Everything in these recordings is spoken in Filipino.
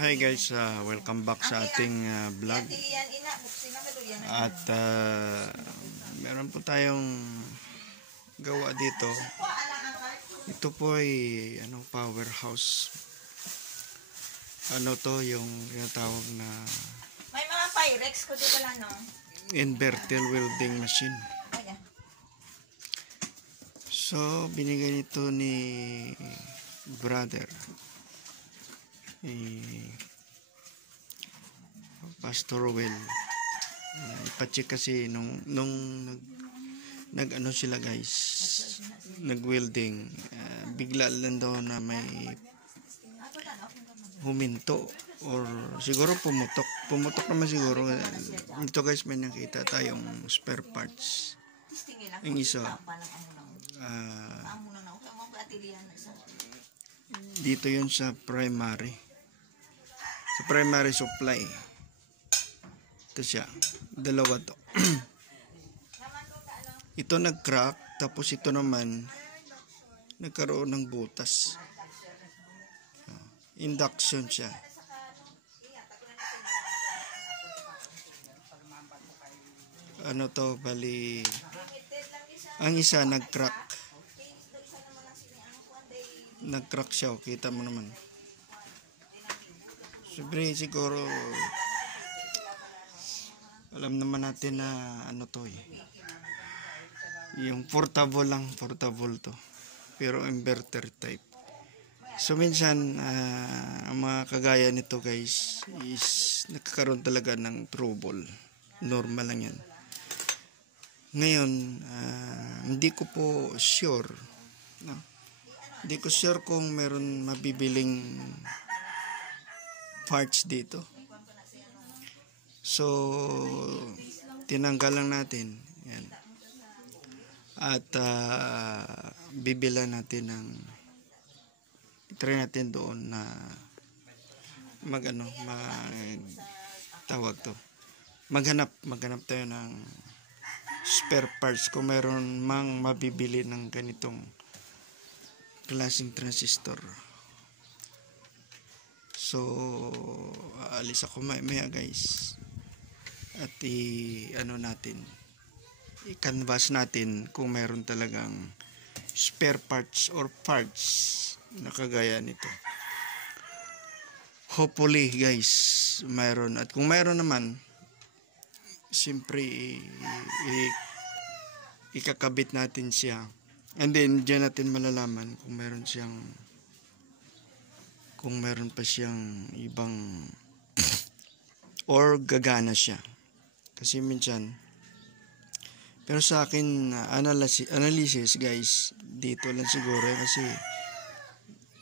Hi guys, welcome back sa ating vlog. At meron po tayong gawa dito. Ito po ay powerhouse. Ano to, yung tinatawag na may mga Pyrex ko di ba no? Inverter welding machine. So binigay nito ni brother Pastor Will. Ipacheck kasi nung nag sila guys, nag welding, bigla lang daw na may huminto or siguro pumutok naman siguro. Ito guys, may nakita tayong spare parts. Yung isa dito yun sa primary supply. Ito siya, dalawa to. Ito nag-crack, tapos ito naman nagkaroon ng butas. Induction siya. Ano to, bali ang isa nag-crack siya, kita mo naman. Siyempre siguro alam naman natin na ano to yung portable to, pero inverter type. So minsan ang mga kagaya nito guys is nakakaroon talaga ng trouble. Normal lang yan. Ngayon hindi ko po sure, no? Hindi ko sure kung meron mabibiling parts dito. So tinanggal lang natin yan. At bibilan natin ng try natin doon na maghanap tayo ng spare parts kung meron mang mabibili ng ganitong klaseng transistor. So aalis ako maya guys at i-canvas natin kung meron talagang spare parts or parts na kagaya nito. Hopefully guys mayroon, at kung mayroon naman siyempre ikakabit natin siya, and then diyan natin malalaman kung meron pa siyang ibang or gagana siya. Kasi minsan, pero sa akin analysis guys, dito lang siguro kasi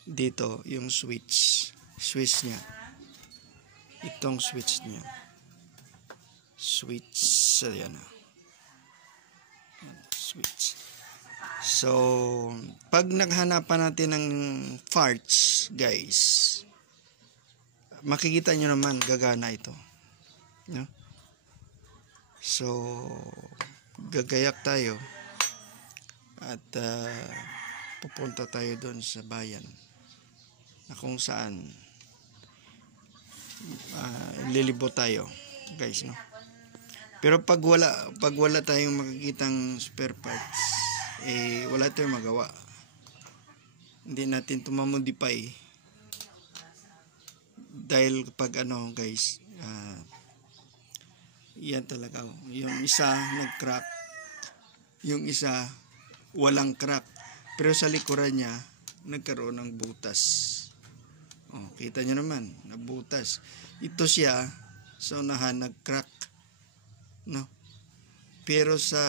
dito yung switch niya, itong switch niya, ayan na switch. So pag naghanapan natin ng parts guys, makikita nyo naman gagana ito, no? So gagayak tayo at pupunta tayo doon sa bayan na kung saan lilibot tayo guys, no? Pero pag wala tayong makikitang spare parts, wala tayong magawa. Hindi natin ito mamodify dahil pag guys, yan talaga. Yung isa nag-crack, yung isa walang crack, pero sa likuran niya nagkaroon ng butas. Kita nyo naman, nabutas. Ito siya sa unahan nag-crack, no? Pero sa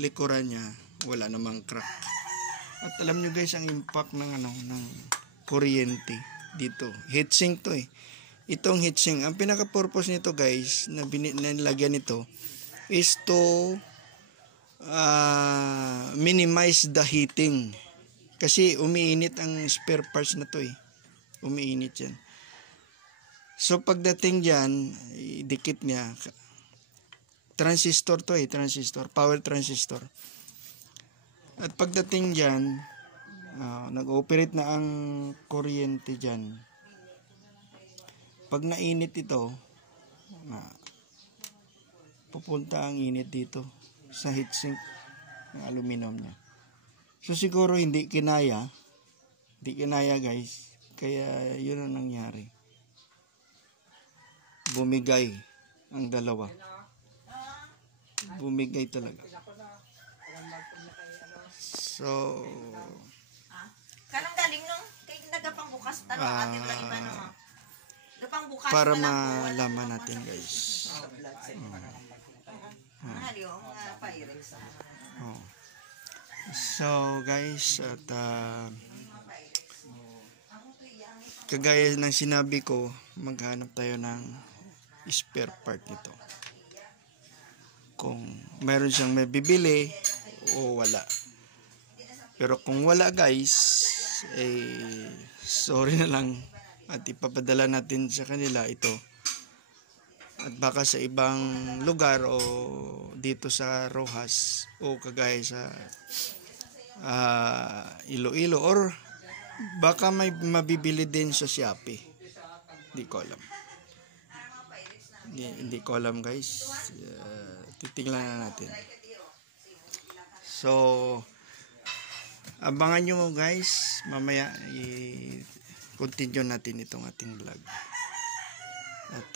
likuran niya wala namang crack. At alam nyo guys, ang impact ng kuryente dito, heatsink to itong heatsink, ang pinaka-purpose nito guys na nilagyan nito is to minimize the heating, kasi umiinit ang spare parts na to umiinit yan. So pagdating dyan, dikit niya, transistor to power transistor. At pagdating dyan, nag-ooperate na ang kuryente dyan. Pag nainit ito, pupunta ang init dito sa heatsink ng aluminum niya. So siguro hindi kinaya guys, kaya yun ang nangyari. Bumigay ang dalawa. Bumigay talaga. So Karang galing nung kay nagapang bukas talaga atin lang iba no. Gapang bukas para pa lang po, malaman natin guys. Mahal yung mga Pyrex. Oh. So guys, at kagaya ng sinabi ko, maghanap tayo ng spare part nito. Kung meron siyang may bibili o wala. Pero kung wala guys, sorry na lang at ipapadala natin sa kanila ito. At baka sa ibang lugar o dito sa Rojas o kagaya sa Iloilo or baka may mabibili din sa Shopee. Hindi ko alam. Hindi ko alam guys. Titingnan na natin. So abangan nyo guys. Mamaya i-continue natin itong ating vlog. At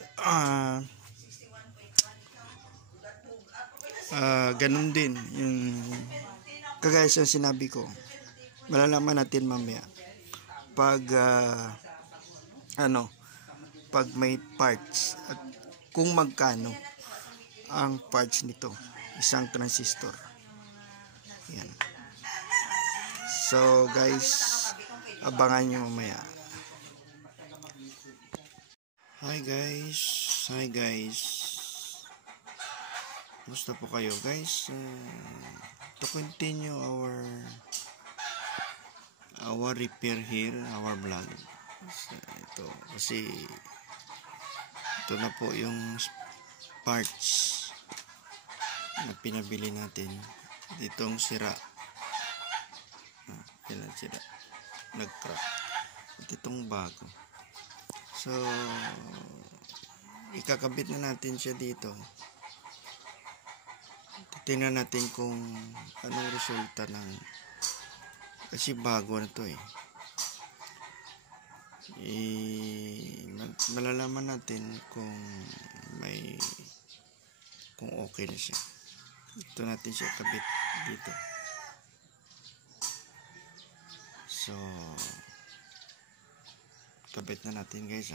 ganun din yung kagaya sa sinabi ko, malalaman natin mamaya pag pag may parts at kung magkano ang parts nito, isang transistor. Yan. So guys, abangan nyo mamaya. Hi guys. Gusto po kayo guys? To continue our repair here, our vlog. Ito kasi ito na po yung parts na pinabili natin. Ditong sira. Yan ang sira. Nag-crack. At itong bago. So, ikakabit na natin siya dito. Tingnan natin kung anong resulta ng kasi bago na to malalaman natin kung okay na siya. Ito natin siya kabit dito. So kabit na natin guys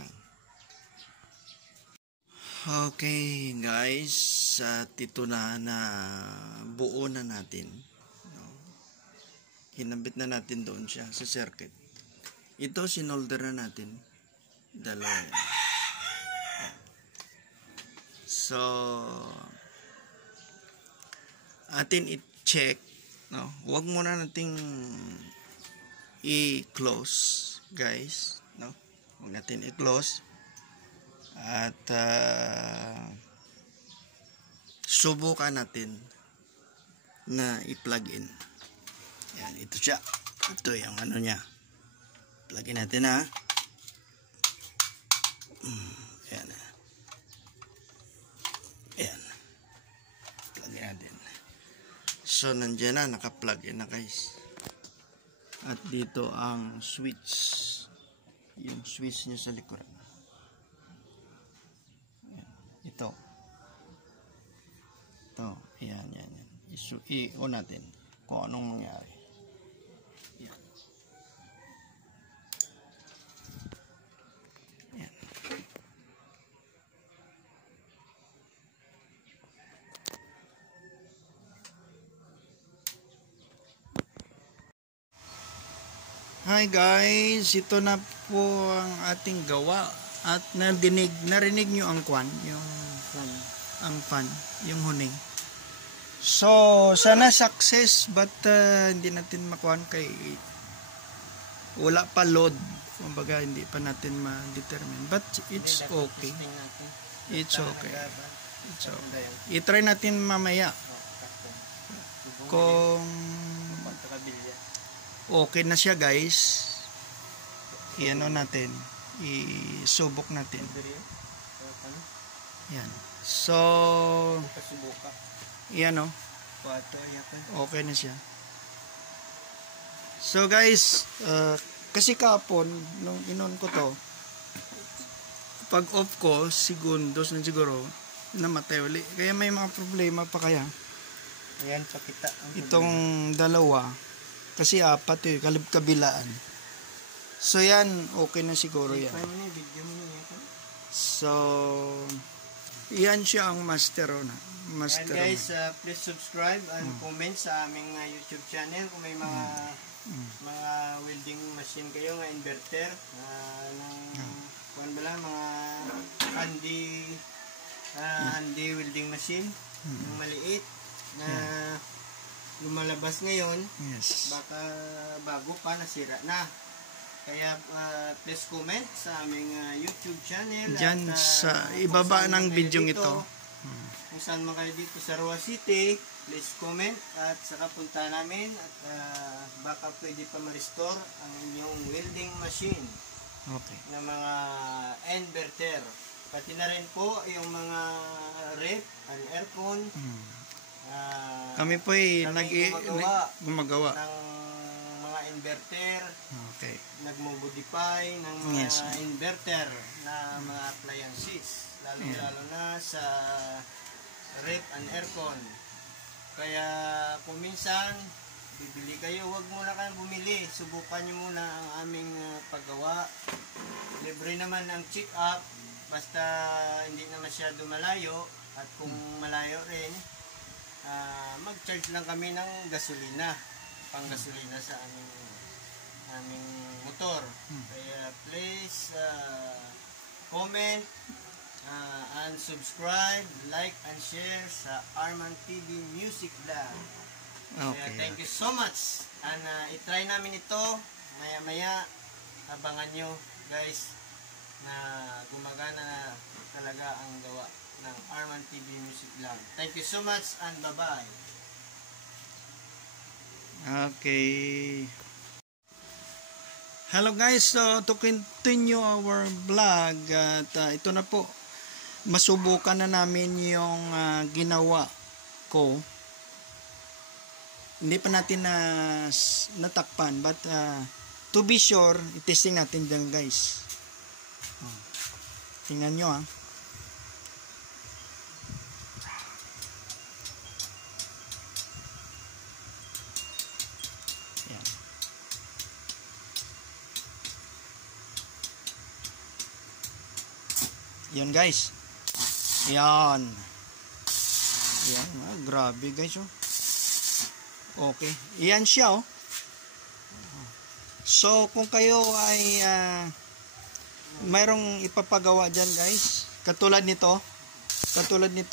Okay guys, at ito na buo na natin. Hinabit na natin doon siya sa circuit. Ito sinolder na natin. Dalawa yan. So atin i-check, no? Huwag muna nating i-close guys, no? Huwag natin i-close at subukan natin na i-plug in. Yan, ito siya. Ito yung ano niya. Plug in natin Yan. Yan. Plug in natin. So, nandiyan na. Naka-plug in na guys. At dito ang switch. Yung switch niya sa likuran. Ito. Yan. I-on natin kung anong mangyari. Yan. Yan. Hi guys, ito na po ang ating gawa at narinig nyo ang ang fan, yung huning. So, sana success but hindi natin makuhan kay wala pa load. Kumbaga hindi pa natin ma-determine. But it's okay. It's okay. I-try natin mamaya. Kung okay na siya guys, i-ano natin, isubok natin. Yan. So, yan o. Okay na siya. So guys, kasi kapon, nung inon ko to, pag off ko, segundos na siguro, namatay uli. Kaya may mga problema pa kaya. Ayan, pakita. Itong dalawa, kasi apat kabilaan. So yan, okay na siguro yan. So, yan siya ang master na. And guys, please subscribe and comment sa aming YouTube channel kung may mga welding machine kayo, nga inverter, mga handy welding machine, ng maliit na lumalabas ngayon. Yes. Baka bago pa, nasira na. Kaya please comment sa aming YouTube channel. Diyan at, sa ibaba ng video ito. Kung saan man kayo dito sa Roa City, please comment at saka punta namin at baka pwede pa ma-restore ang inyong welding machine. Okay. Na mga inverter. Pati na rin po yung mga rep and aircon. Kami po ay gumagawa ng mga inverter. Okay. Nagmo-modify ng mga inverter na mga appliances. Lalo na sa rep and aircon. Kaya kung minsan bibili kayo, huwag muna kayong bumili. Subukan nyo muna ang aming paggawa. Libre naman ang check-up basta hindi na masyado malayo, at kung malayo rin, mag-charge lang kami ng gasolina, pang-gasolina sa aming motor. Kaya please comment and subscribe, like and share sa Arman TV Music Vlog. Okay. Thank you so much. And itry namin ito maya-maya. Abangan nyo guys na gumagana na talaga ang gawa ng Arman TV Music Vlog. Thank you so much and bye-bye. Okay. Hello guys, so to continue our vlog, at ito na po, masubukan na namin yung ginawa ko. Hindi pa natin natakpan, but to be sure, itesting natin dyan guys. Tingnan nyo Yan. Yan guys. Yan. Yan, grabe guys Okay. Yan siya So kung kayo ay mayroong ipapagawa dyan guys, katulad nito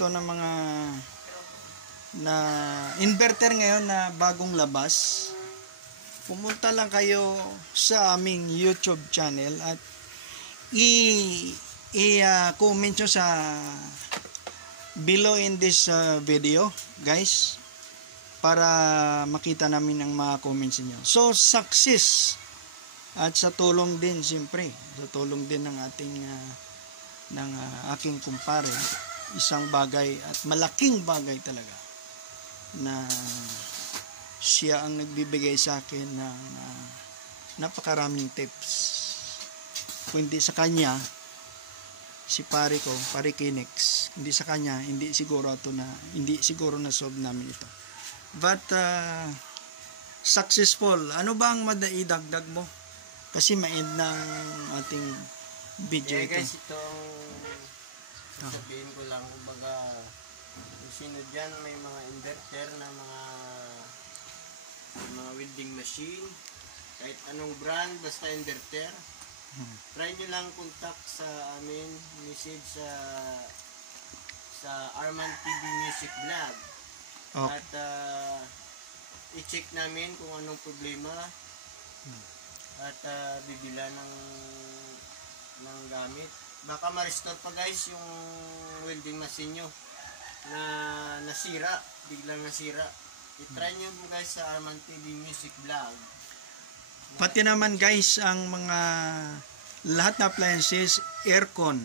ng mga na inverter ngayon na bagong labas, pumunta lang kayo sa aming YouTube channel at i-comment nyo sa below in this video guys, para makita namin ang mga comments niyo. So success, at sa tulong din siyempre, sa tulong din ng ating aking kumpare, isang bagay at malaking bagay talaga na siya ang nagbibigay sa akin ng napakaraming tips. Kung hindi sa kanya, si pare ko, pare Kinex, hindi sa kanya, hindi siguro na solve namin ito. But successful. Ano ba ang madaidagdag mo? Kasi ma-end ng ating video ito. Guys, itong sabihin ko lang, kumbaga kung sino dyan may mga inverter na mga welding machine, kahit anong brand, basta inverter, try nyo lang contact sa amin, message sa Arman TV Music Vlog. At i-check namin kung anong problema at bibila ng gamit. Baka ma-restore pa guys yung welding machine nyo na nasira, biglang nasira. I-try nyo guys sa Arman TV Music Vlog. Pati naman guys ang mga lahat na appliances, aircon,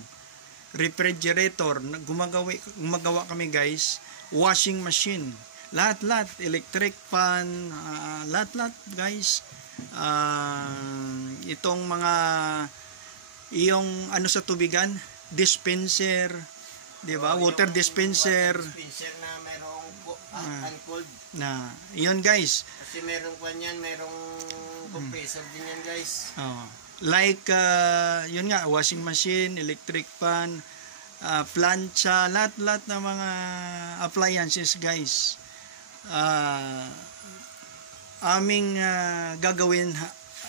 refrigerator, gumagawa kami guys, washing machine, lahat, electric fan, lahat guys. Itong mga yung ano sa tubigan, dispenser, 'di ba? Water dispenser. Dispenser na merong uncooled. Na, 'yon guys. Kasi merong kwan yan, merong compressor din yan guys. Like yun nga, washing machine, electric fan, plancha, lahat ng mga appliances guys. Aming gagawin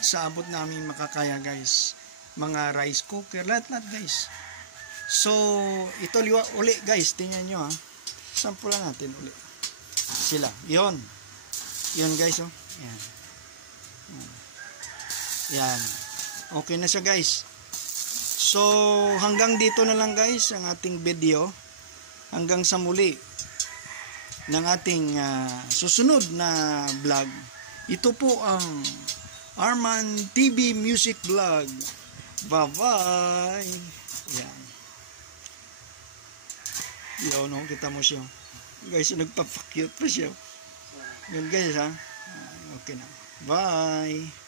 sa abot namin makakaya guys. Mga rice cooker, lahat guys. So, ito uli guys, tingnan nyo ha. Sample natin uli. Sila, yon guys oh. Yan. Okay na siya guys. So, hanggang dito na lang guys ang ating video. Hanggang sa muli ng ating susunod na vlog. Ito po ang Arman TV Music Vlog. Bye-bye. Yan. Yan no, kita mo siya. Guys, nagpapakyut pa siya. Yun guys ha. Okay na. Bye.